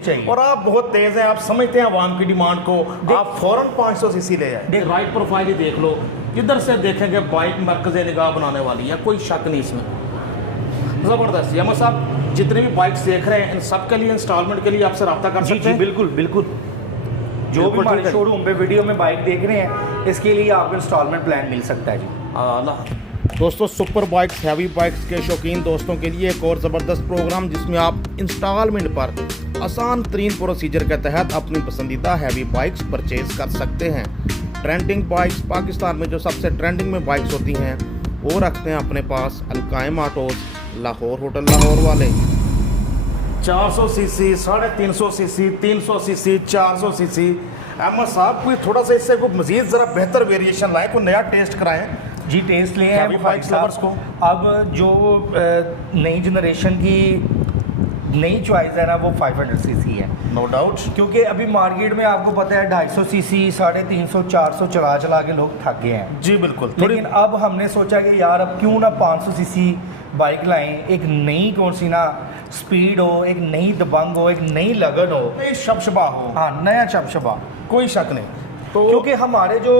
चाहिए। और आप बहुत तेज हैं, आप समझते हैं आवाम की डिमांड को, आप फौरन 500 सीसी ले आए। राइड प्रोफाइल ही देख लो, किधर से देखेंगे बाइक मरकज़ निगाह बनाने वाली है, कोई शक नहीं इसमें। ज़बरदस्त। यमन साहब जितने भी बाइक्स देख रहे हैं इन सब के लिए इंस्टॉलमेंट के लिए आपसे रब्ता कर सकते हैं? बिल्कुल बिल्कुल। जो भी हमारे शोरूम पे वीडियो में बाइक देख रहे हैं इसके लिए आपको इंस्टॉलमेंट प्लान मिल सकता है जी। आला दोस्तों, सुपर बाइक्स हैवी बाइक्स के शौकीन दोस्तों के लिए एक और ज़बरदस्त प्रोग्राम जिसमें आप इंस्टॉलमेंट पर आसान तरीन प्रोसीजर के तहत अपनी पसंदीदा हैवी बाइक्स परचेज कर सकते हैं। ट्रेंडिंग बाइक्स पाकिस्तान में जो सबसे ट्रेंडिंग में बाइक्स होती हैं वो रखते हैं अपने पास अलकायम ऑटोज, लाहौर होटल लाहौर वाले। 400 CC, 350 CC, 300 CC, 400 CC. Ahmad sahab कोई थोड़ा सा इससे कोई मजीद ज़रा बेहतर वेरिएशन लाए, कोई नया टेस्ट कराएं जी। टेस्ट ले हैं बाइक्स लवर्स को। अब जो नई जनरेशन की नई चॉइस है ना वो 500 सीसी है, नो डाउट। क्योंकि अभी मार्केट में आपको पता है 250 सीसी 350 400 चला चला के लोग थक गए हैं जी बिल्कुल। लेकिन अब हमने सोचा कि यार अब क्यों ना 500 सीसी बाइक लाएं, एक नई कौन सी ना स्पीड हो, एक नई दबंग हो, एक नई लगन हो, नई शबशबा हो। हाँ नया शबशबा, कोई शक नहीं। तो क्योंकि हमारे जो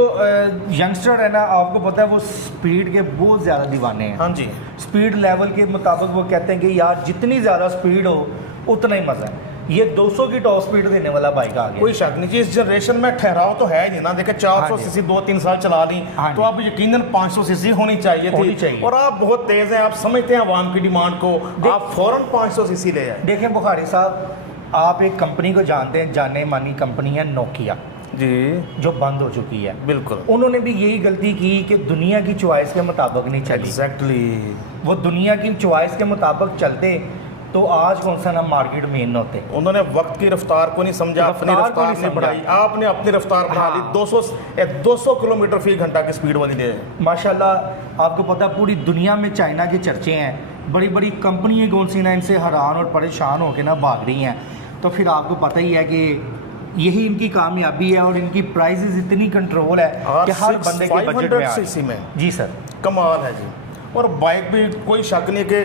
यंगस्टर है ना आपको पता है वो स्पीड के बहुत ज़्यादा दीवाने हैं। हाँ जी। स्पीड लेवल के मुताबिक वो कहते हैं कि यार जितनी ज़्यादा स्पीड हो उतना ही मज़ा है। ये 200 की टॉप स्पीड देने वाला बाइक आ गया। कोई शक नहीं जी, इस जनरेशन में ठहराव तो है ही नहीं ना। देखे 400 सीसी 2-3 साल चला ली तो आप यकीनन 500 सीसी होनी चाहिए थी। और आप बहुत तेज हैं, आप समझते हैं आवाम की डिमांड को, आप फौरन 500 सीसी ले आए। देखें बुखारी साहब, आप एक कंपनी को जानते हैं, जाने मानी कंपनी है नोकिया जी, जो बंद हो चुकी है। बिल्कुल। उन्होंने भी यही गलती की कि दुनिया की चॉइस के मुताबिक नहीं चली। एग्जैक्टली। वो दुनिया की चॉइस के मुताबिक चलते तो आज कौन सा ना मार्केट में इन होते। उन्होंने वक्त की रफ्तार को नहीं समझा, अपनी रफ्तार नहीं बढ़ाई, आपने अपनी रफ्तार बढ़ा ली। 200 किलोमीटर फी घंटा की स्पीड वाली दे। माशाल्लाह आपको पता है पूरी दुनिया में चाइना के चर्चे हैं, बड़ी बड़ी कंपनियाँ कौन सी ना इनसे हैरान और परेशान होकर ना भाग रही हैं। तो फिर आपको पता ही है कि यही इनकी कामयाबी है और इनकी प्राइसेस इतनी कंट्रोल है कि हर बंदे के बजट में सीसी में। जी सर, कमाल है जी। और बाइक भी कोई शक नहीं कि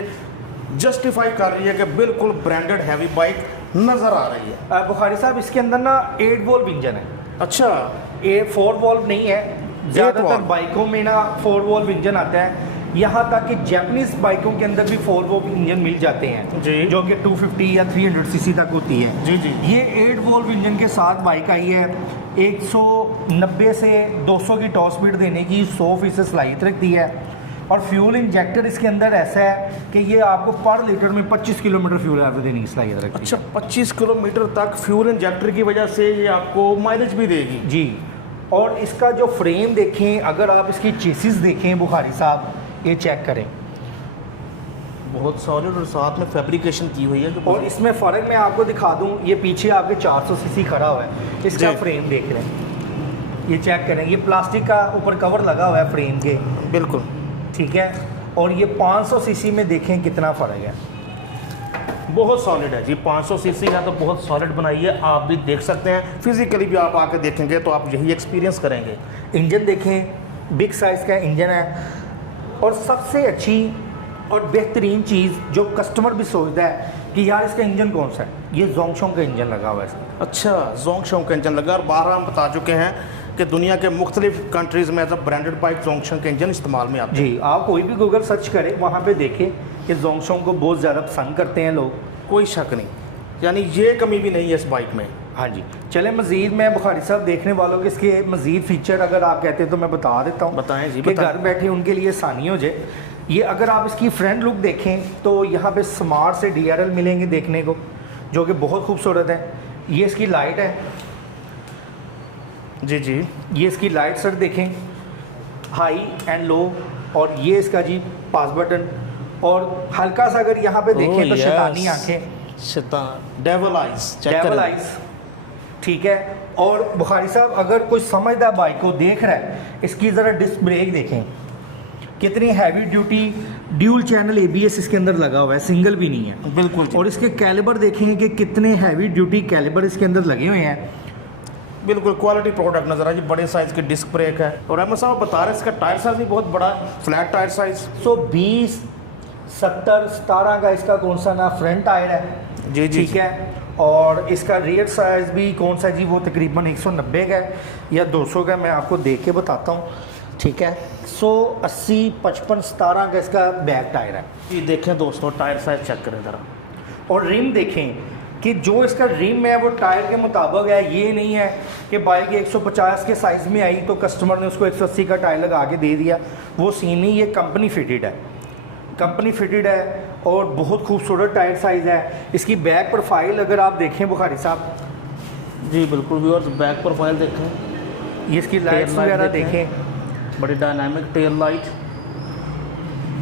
जस्टिफाई कर रही है कि बिल्कुल ब्रांडेड हैवी बाइक नजर आ रही है। बुखारी साहब इसके अंदर ना 8 वॉल्व इंजन है। अच्छा, 4 वॉल्व नहीं है, ज़्यादातर बाइकों में ना 4 वॉल्व इंजन आता है। यहाँ तक कि जैपनीज बाइकों के अंदर भी 4 वॉल्व इंजन मिल जाते हैं जी, जो कि 250 या 300 सीसी तक होती है। जी जी। ये 8 वॉल्व इंजन के साथ बाइक आई है। 190 से 200 की टॉप स्पीड देने की 100% सलाहियत रखती है। और फ्यूल इंजेक्टर इसके अंदर ऐसा है कि ये आपको पर लीटर में 25 किलोमीटर फ्यूल एवरेज देने की सलाहियत रखती है। अच्छा, 25 किलोमीटर तक फ्यूल इंजेक्टर की वजह से ये आपको माइलेज भी देगी जी। और इसका जो फ्रेम देखें, अगर आप इसकी चेसिस देखें बुखारी साहब, ये चेक करें, बहुत सॉलिड और साथ में फैब्रिकेशन की हुई है। और इसमें फ़र्क मैं आपको दिखा दूं, ये पीछे आपके 400 सीसी खड़ा हुआ है, इसका फ्रेम देख रहे हैं, ये चेक करें, ये प्लास्टिक का ऊपर कवर लगा हुआ है फ्रेम के, बिल्कुल ठीक है। और ये 500 सीसी में देखें कितना फ़र्क है, बहुत सॉलिड है जी। 500 सीसी है तो बहुत सॉलिड बनाई है, आप भी देख सकते हैं। फिजिकली भी आप आके देखेंगे तो आप यही एक्सपीरियंस करेंगे। इंजन देखें, बिग साइज़ का इंजन है। और सबसे अच्छी और बेहतरीन चीज़ जो कस्टमर भी सोचता है कि यार इसका इंजन कौन सा है, ये जोंगशोंग का इंजन लगा हुआ है इसमें। अच्छा, जोंगशोंग का इंजन लगा। और 12 हम बता चुके हैं कि दुनिया के मुख्तलिफ कंट्रीज़ में एज अ ब्रांडेड बाइक जोंगशोंग के इंजन इस्तेमाल में आते हैं। जी, आप कोई भी गूगल सर्च करें वहाँ पे देखें कि जोंगशोंग को बहुत ज़्यादा पसंद करते हैं लोग। कोई शक नहीं, यानी ये कमी भी नहीं है इस बाइक में। हाँ जी। चले मज़ीद मैं बुखारी साहब देखने वालों के इसके मज़ीद फ़ीचर अगर आप कहते हैं तो मैं बता देता हूँ। बताएं जी, कि घर बैठे उनके लिए आसानी हो जाए। ये अगर आप इसकी फ्रंट लुक देखें तो यहाँ पे स्मार्ट से DRL मिलेंगे देखने को, जो कि बहुत खूबसूरत है। ये इसकी लाइट है जी जी, ये इसकी लाइट सर देखें, हाई एंड लो। और ये इसका जी पास बटन, और हल्का सा अगर यहाँ पे देखें तो शैतानी आंखें, डेविल आइज, ठीक है। और बुखारी साहब अगर कोई समझदार बाइक को देख रहा है, इसकी ज़रा डिस्क ब्रेक देखें, कितनी heavy duty dual channel ABS इसके अंदर लगा हुआ है, सिंगल भी नहीं है। बिल्कुल। और इसके कैलिबर देखेंगे कि कितने हैवी ड्यूटी कैलिबर इसके अंदर लगे हुए हैं। बिल्कुल क्वालिटी प्रोडक्ट नजर आ जी। बड़े साइज की डिस्क ब्रेक है। और अहमद साहब बता रहे हैं इसका टायर साइज भी बहुत बड़ा है, फ्लैट टायर साइज। 120, 70, 17 का इसका कौन सा ना फ्रंट टायर है जी जी, ठीक है। और इसका रियर साइज़ भी कौन सा जी, वो तकरीबन 190 का है या 200 का, मैं आपको देख के बताता हूँ। ठीक है, 180 55 17 का इसका बैक टायर है। ये देखें दोस्तों, टायर साइज चेक करें ज़रा, और रिम देखें कि जो इसका रिम है वो टायर के मुताबिक है। ये नहीं है कि बाइक 150 के साइज़ में आई तो कस्टमर ने उसको 180 का टायर लगा के दे दिया, वो सीन नहीं। ये कंपनी फिटेड है, कंपनी फिटेड है और बहुत खूबसूरत टायर साइज़ है। इसकी बैक प्रोफाइल अगर आप देखें बुखारी साहब, जी बिल्कुल व्यूअर्स, बैक प्रोफाइल देखें, ये इसकी लाइट्स Tail light वगैरह देखें। देखें। बड़ी डायनामिक टेल लाइट।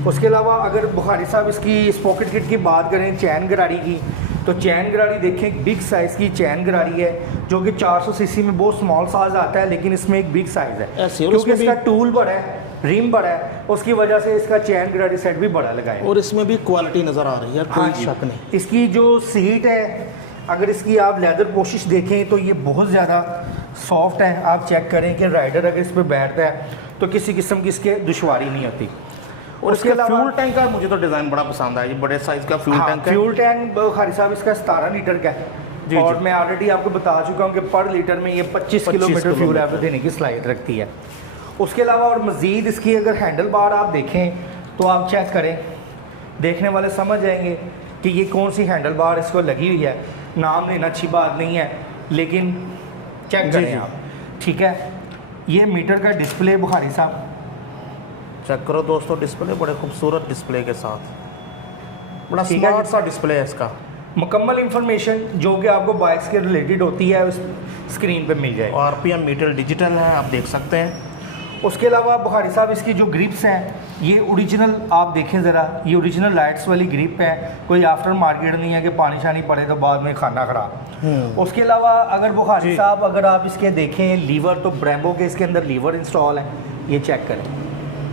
उसके अलावा अगर बुखारी साहब इसकी स्पॉकेट किट की बात करें, चैन गरारी की, तो चैन गरारी देखें, एक बिग साइज़ की चैन गरारी है जो कि 400 सीसी में बहुत स्मॉल साइज़ आता है, लेकिन इसमें एक बिग साइज़ है ऐसे, और क्योंकि इसमें इसका भी- टूल बड़ा है, रिम बड़ा है, उसकी वजह से इसका चैन गरारी सेट भी बड़ा लगा है। और इसमें भी क्वालिटी नज़र आ रही है, हाँ कोई जी। शक नहीं। इसकी जो सीट है, अगर इसकी आप लेदर पोशिश देखें तो ये बहुत ज़्यादा सॉफ्ट है। आप चेक करें कि राइडर अगर इस पर बैठता है तो किसी किस्म की इसके दुश्वारी नहीं होती। और इसके फ्यूल टैंक का मुझे तो डिज़ाइन बड़ा पसंद आया, ये बड़े साइज़ का फ्यूल टैंक है। फ्यूल टैंक खारी साहब इसका 17 लीटर का है। जी, और जी। मैं ऑलरेडी आपको बता चुका हूँ कि पर लीटर में ये 25 किलोमीटर फ्यूल एवरेज देने की सलाहियत रखती है। उसके अलावा और मज़ीद इसकी अगर हैंडल बार आप देखें तो आप चेक करें, देखने वाले समझ जाएंगे कि ये कौन सी हैंडल बार इसको लगी हुई है। नाम लेना अच्छी बात नहीं है, लेकिन चेक जी, करें जी। आप। ठीक है, ये मीटर का डिस्प्ले बुखारी साहब, चेक करो दोस्तों, डिस्प्ले बड़े खूबसूरत डिस्प्ले के साथ, बड़ा ठीक है स्मार्ट जी। सा डिस्प्ले है इसका। मुकम्मल इंफॉर्मेशन जो कि आपको बाइक्स के रिलेटेड होती है उस स्क्रीन पे मिल जाएगी। RPM मीटर डिजिटल है, आप देख सकते हैं। उसके अलावा बुखारी साहब इसकी जो ग्रिप्स हैं, ये ओरिजिनल आप देखें ज़रा, ये ओरिजिनल लाइट्स वाली ग्रिप है, कोई आफ्टर मार्केट नहीं है कि पानी शानी पड़े तो बाद में खाना खराब। उसके अलावा अगर बुखारी जी। साहब अगर आप इसके देखें लीवर, तो ब्रेम्बो के इसके अंदर लीवर इंस्टॉल है, ये चेक करें।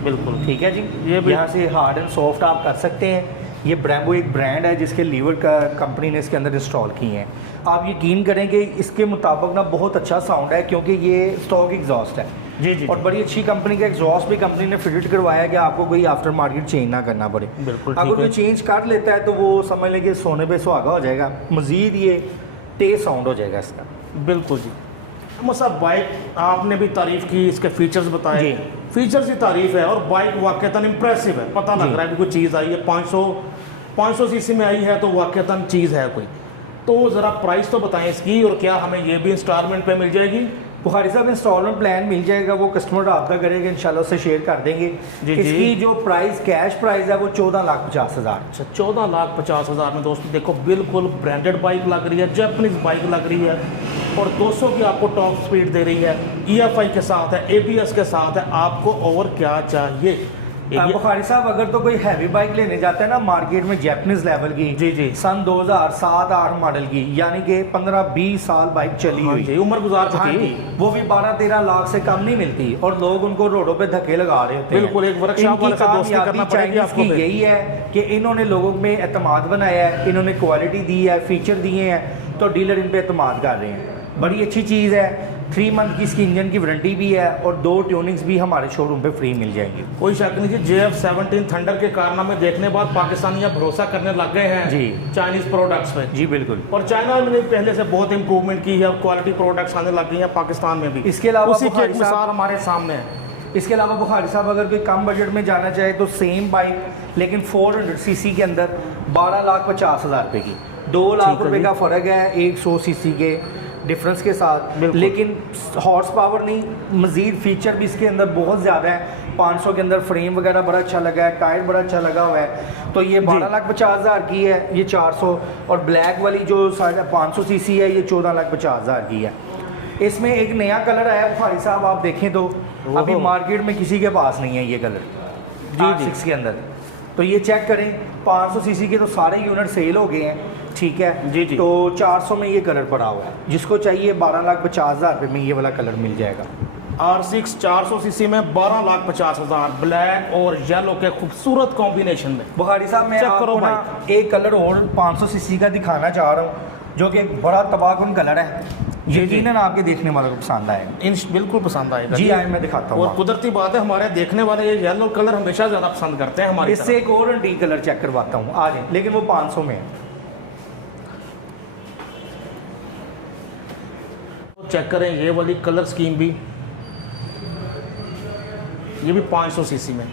बिल्कुल ठीक है जी, ये भी- यहाँ से हार्ड एंड सॉफ्ट आप कर सकते हैं। ये ब्रेम्बो एक ब्रांड है जिसके लीवर का कंपनी ने इसके अंदर इंस्टॉल किए हैं। आप यकीन करें कि इसके मुताबिक ना बहुत अच्छा साउंड है, क्योंकि ये स्टॉक एग्जॉस्ट है। जी जी और बड़ी अच्छी कंपनी का एग्जॉस्ट भी कंपनी ने फिटेड करवाया कि आपको कोई आफ्टर मार्केट चेंज ना करना पड़े। बिल्कुल अगर ठीक कोई है। चेंज कर लेता है तो वो समझ लें कि सोने पे सुहागा हो जाएगा, मज़ीद ये तेज साउंड हो जाएगा इसका। बिल्कुल जी। साहब, बाइक आपने भी तारीफ की, इसके फीचर्स बताए, जी। फीचर्स की तारीफ है और बाइक वाकईतन इम्प्रेसिव है। पता लग जी। रहा है कि कोई चीज़ आई है, 500 सीसी में आई है तो वाकईतन चीज़ है कोई। तो ज़रा प्राइस तो बताएं इसकी, और क्या हमें ये भी इंस्टॉलमेंट पे मिल जाएगी? बुखारी साहब इंस्टॉलमेंट प्लान मिल जाएगा, वो कस्टमर रब्ता करेगा, इंशाल्लाह से शेयर कर देंगे। जी, जी। इसकी जो प्राइस कैश प्राइस है वो 14,50,000। अच्छा, 14,50,000 में दोस्तों देखो, बिल्कुल ब्रांडेड बाइक लग रही है, जापानीज बाइक लग रही है, और 200 की आपको टॉप स्पीड दे रही है, EFI के साथ है, ABS के साथ है। आपको और क्या चाहिए? बुखारी साहब अगर तो कोई हैवी बाइक लेने जाता है ना मार्केट में, जापानीज लेवल की, जी जी, सन 2007-8 मॉडल की, यानी कि 15-20 साल बाइक चली हाँ हुई, जी, उम्र गुजार हाँ चुकी। जी, वो भी 12-13 लाख से कम नहीं मिलती, और लोग उनको रोडों पे धक्के लगा रहे होते हैं। बिल्कुल, एक वर्कशॉप वाले से दोस्ती करना पड़ेगी चाइनीज आपको की फिर। यही है कि इन्होंने लोगों में एतमाद बनाया है, इन्होंने क्वालिटी दी है, फीचर दिए हैं, तो डीलर इन पे एतमाद कर रहे हैं। बड़ी अच्छी चीज़ है। 3 मंथ की इसकी इंजन की वारंटी भी है, और 2 ट्यूनिंग्स भी हमारे शोरूम पे फ्री मिल जाएंगी। कोई शक नहीं जी, JF-17 थंडर के कारनामे देखने बाद पाकिस्तानी अब भरोसा करने लग गए हैं जी। चाइनीज प्रोडक्ट्स पे। जी बिल्कुल। और चाइना ने पहले से बहुत इंप्रूवमेंट की है, क्वालिटी प्रोडक्ट्स आने लग गई हैं पाकिस्तान में भी। इसके अलावा उसी की बुखारी एक साहब- मिसाल हमारे सामने है। इसके अलावा बुखारी साहब अगर कोई कम बजट में जाना चाहे तो सेम बाइक, लेकिन 400 सीसी के अंदर 12,50,000 रुपये की, 2 लाख है रुपए जी। का फ़र्क है 100 सीसी के डिफरेंस के साथ, बिल्कुल। लेकिन हॉर्स पावर नहीं, मज़ीद फीचर भी इसके अंदर बहुत ज़्यादा है। 500 के अंदर फ्रेम वगैरह बड़ा अच्छा लगा है, टायर बड़ा अच्छा लगा हुआ है, तो ये 12,50,000 की है, ये 400, और ब्लैक वाली जो 550 सीसी है ये 14,50,000 की है। इसमें एक नया कलर आया बुखारी साहब, आप देखें तो अभी मार्केट में किसी के पास नहीं है ये कलर, जी, जी। R6 के अंदर। तो ये चेक करें, 500 सीसी के तो सारे यूनिट सेल हो गए हैं, ठीक है जी, जी। तो 400 में ये कलर पड़ा हुआ है, जिसको चाहिए 12,50,000 रुपये में ये वाला कलर मिल जाएगा। R6 400 सीसी में 12,50,000, ब्लैक और येलो के खूबसूरत कॉम्बिनेशन में। बुखारी साहब मैं चेक करो आपको ना एक कलर और 500 सीसी का दिखाना चाह रहा हूँ, जो कि एक बड़ा तबाहकुन कलर है, जी, जी। यकीनन आपके देखने वालों को पसंद आएगा। बिल्कुल पसंद आएगा जी आए, मैं दिखाता हूँ और आपको। कुदरती बात है, हमारे देखने वाले ये येलो कलर हमेशा ज़्यादा पसंद करते हैं हमारे। इससे एक और डी कलर चेक करवाता हूँ, आ जाए, लेकिन वो 500 में है। चेक करें ये वाली कलर स्कीम भी, ये भी 500 सीसी में।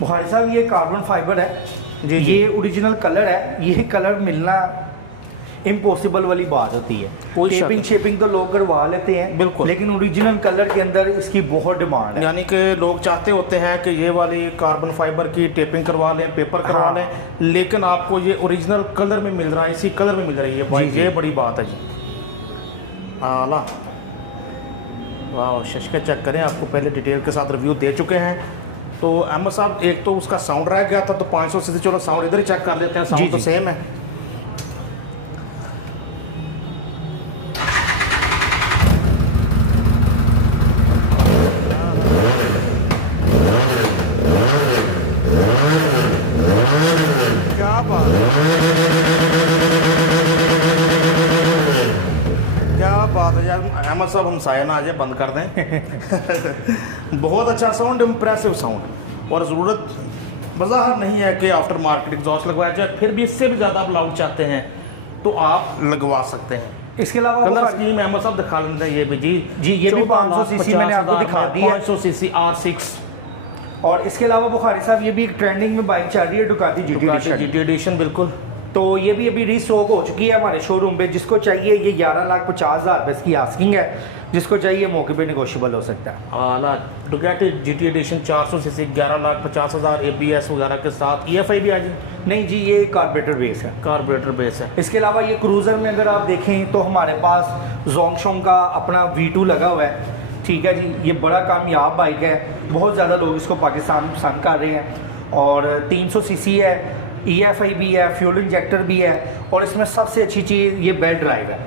बुखारी साहब ये कार्बन फाइबर है जी, ये ओरिजिनल कलर है, ये कलर मिलना इम्पॉसिबल वाली बात होती है। कोई शक टेपिंग शेपिंग तो लोग करवा लेते हैं बिल्कुल, लेकिन ओरिजिनल कलर के अंदर इसकी बहुत डिमांड है। यानी कि लोग चाहते होते हैं कि ये वाली कार्बन फाइबर की टेपिंग करवा लें, पेपर करवा हाँ। लें, लेकिन आपको ये ओरिजिनल कलर में मिल रहा है, इसी कलर में मिल रही है भाई, जी, ये बड़ी बात है जी। आला वाह, शशका चेक करें, आपको पहले डिटेल के साथ रिव्यू दे चुके हैं। तो अहमद साहब एक तो उसका साउंड रह गया था, तो 500 सीसी, चलो साउंड इधर ही चेक कर लेते हैं, साउंड तो सेम है। क्या बात है, क्या बात है यार। अहमद साहब हम साया ना आ जाए, बंद कर दें। बहुत अच्छा साउंड, इम्प्रेसिव साउंड, और ज़रूरत वजाहत नहीं है कि आफ्टर मार्केट एग्जॉस्ट लगवाया जाए, फिर भी इससे भी ज़्यादा आप लाउड चाहते हैं तो आप लगवा सकते हैं। इसके अलावा कलर स्कीम अहमद साहब दिखा लेते हैं, ये भी जी ये भी 500 सीसी मैंने आपको दिखा दी है, 500 सीसी R6। और इसके अलावा बुखारी साहब ये भी एक ट्रेंडिंग में बाइक चल रही है, डुकाती GT एडिशन, बिल्कुल। तो ये भी अभी रीस्टॉक हो चुकी है हमारे शोरूम पे। जिसको चाहिए ये 11,50,000 रुपये इसकी आस्किंग है, जिसको चाहिए मौके पे नेगोशिएबल हो सकता है। आला Ducati GT edition 400 CC 11,50,000 ABS वगैरह के साथ, EFI भी आ जाए? नहीं जी, ये कार्बोरेटर बेस है। कार्बोरेटर बेस है। इसके अलावा ये क्रूज़र में अगर आप देखें तो हमारे पास जोंगशोंग का अपना V2 लगा हुआ है, ठीक है जी। ये बड़ा कामयाब बाइक है, बहुत ज़्यादा लोग इसको पाकिस्तान में पसंद कर रहे हैं, और 300 सीसी है, EFI भी है, फ्यूल इंजेक्टर भी है, और इसमें सबसे अच्छी चीज़ ये बेल्ट ड्राइव है।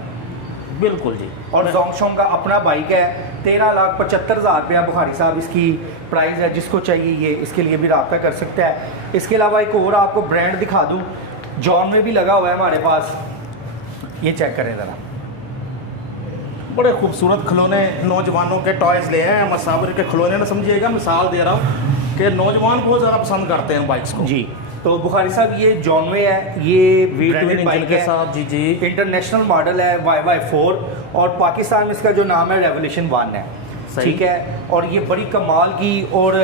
बिल्कुल जी। और जोंगशोंग का अपना बाइक है, 13,75,000 रुपया बुखारी साहब इसकी प्राइस है। जिसको चाहिए ये इसके लिए भी रब्ता कर सकता है। इसके अलावा एक और आपको ब्रांड दिखा दूँ, जॉन में भी लगा हुआ है हमारे पास, ये चेक करें ज़रा। बड़े खूबसूरत खिलौने नौजवानों के टॉयज़ ले हैं मसावर के खिलौने, ना समझिएगा, मिसाल दे रहा हूँ कि नौजवान बहुत ज़्यादा पसंद करते हैं बाइक्स को जी। तो बुखारी साहब ये जॉनवे है, ये ब्रांडेड बाइक के है, साथ, जी जी, इंटरनेशनल मॉडल है, YY4, और पाकिस्तान में इसका जो नाम है रेवोल्यूशन 1 है, ठीक है। और ये बड़ी कमाल की और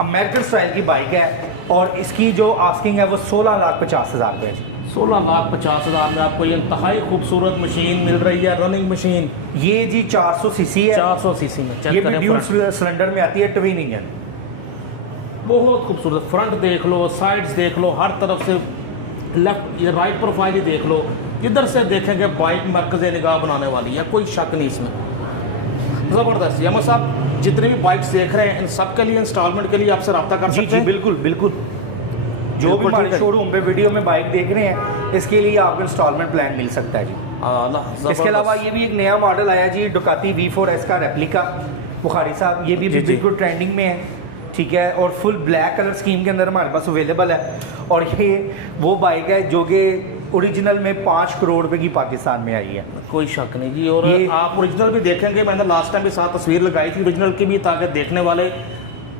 अमेरिकन स्टाइल की बाइक है, और इसकी जो आस्किंग है वो 16,50,000 रुपये जी। 16,50,000 में आपको ये इंतहाई खूबसूरत मशीन मिल रही है, रनिंग मशीन। ये जी 400 सीसी है, 400 सीसी में, ये भी ड्यूल सिलेंडर में आती है, ट्विन इंजन। बहुत खूबसूरत, फ्रंट देख लो, साइड्स देख लो, हर तरफ से लेफ्ट या राइट प्रोफाइल ही देख लो, इधर से देखेंगे बाइक मरकज़ निगाह बनाने वाली है, कोई शक नहीं इसमें। ज़बरदस्त। यमन साहब जितने भी बाइक्स देख रहे हैं इन सब के लिए इंस्टॉलमेंट के लिए आपसे रब्ता कर सकते हैं? बिल्कुल बिल्कुल। जो भी हमारे शोरूम पे वीडियो में बाइक देख रहे हैं इसके लिए आपको इंस्टॉलमेंट प्लान मिल सकता है जी। इसके अलावा ये भी एक नया मॉडल आया जी, डुकाती V4S का रेप्लिका बुखारी साहब, ये भी बिल्कुल ट्रेंडिंग में है, ठीक है। और फुल ब्लैक कलर स्कीम के अंदर हमारे पास अवेलेबल है, और ये वो बाइक है जो कि ओरिजिनल में 5 करोड़ रुपए की पाकिस्तान में आई है, कोई शक नहीं जी। और आप ओरिजिनल भी देखेंगे, मैंने लास्ट टाइम भी साथ तस्वीर लगाई थी ओरिजिनल की भी, ताकि देखने वाले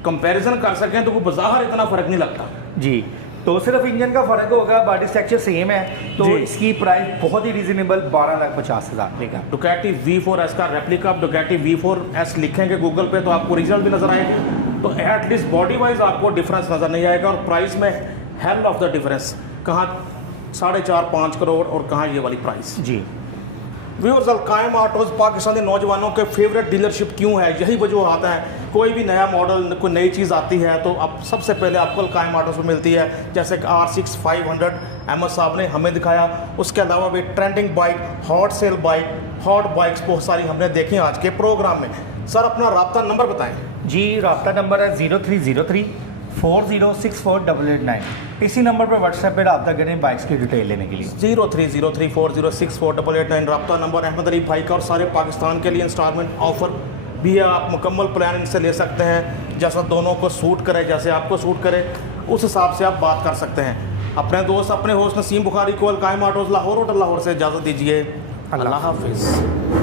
कंपैरिजन कर सकें, तो वो बाजार इतना फ़र्क नहीं लगता जी। तो सिर्फ इंजन का फ़र्क होगा, बॉडी स्ट्रक्चर सेम है, तो इसकी प्राइस बहुत ही रीजनेबल 12,50,000 रुपये का। डुकाटी V4S का रेप्लिका, आप डुकाटी V4S लिखेंगे गूगल पे तो आपको ओरिजिनल भी नज़र आएगी, तो एटलीस्ट बॉडी वाइज आपको डिफरेंस नज़र नहीं आएगा, और प्राइस में हेल ऑफ द डिफरेंस, कहाँ 4.5-5 करोड़ और कहाँ ये वाली प्राइस जी। व्यूअर्स, अलकायम ऑटोज़ पाकिस्तानी नौजवानों के फेवरेट डीलरशिप क्यों है, यही वजह आता है। कोई भी नया मॉडल, कोई नई चीज़ आती है तो अब सबसे पहले आपको अलकायम ऑटोज़ में मिलती है, जैसे कि R6 500 अहमद साहब ने हमें दिखाया। उसके अलावा भी trending bike, hot sale bike, hot bikes बहुत सारी हमने देखी आज के प्रोग्राम में। सर अपना रब्ता नंबर बताएँ जी। रब्ता नंबर है 0303 40648889। इसी नंबर पर व्हाट्सएप पे रब्ता करें बाइक्स की डिटेल लेने के लिए। 030340648889 रब्ता नंबर अहमद अली भाई का, और सारे पाकिस्तान के लिए इंस्टॉलमेंट ऑफर भी है, आप मुकम्मल प्लान इनसे ले सकते हैं, जैसा दोनों को सूट करे, जैसे आपको सूट करे उस हिसाब से आप बात कर सकते हैं। अपने दोस्त अपने होस्ट नसीम बुखारी को अलकायम ऑटोज़ लाहौर से इजाज़त दीजिए। अल्लाह हाफिज़।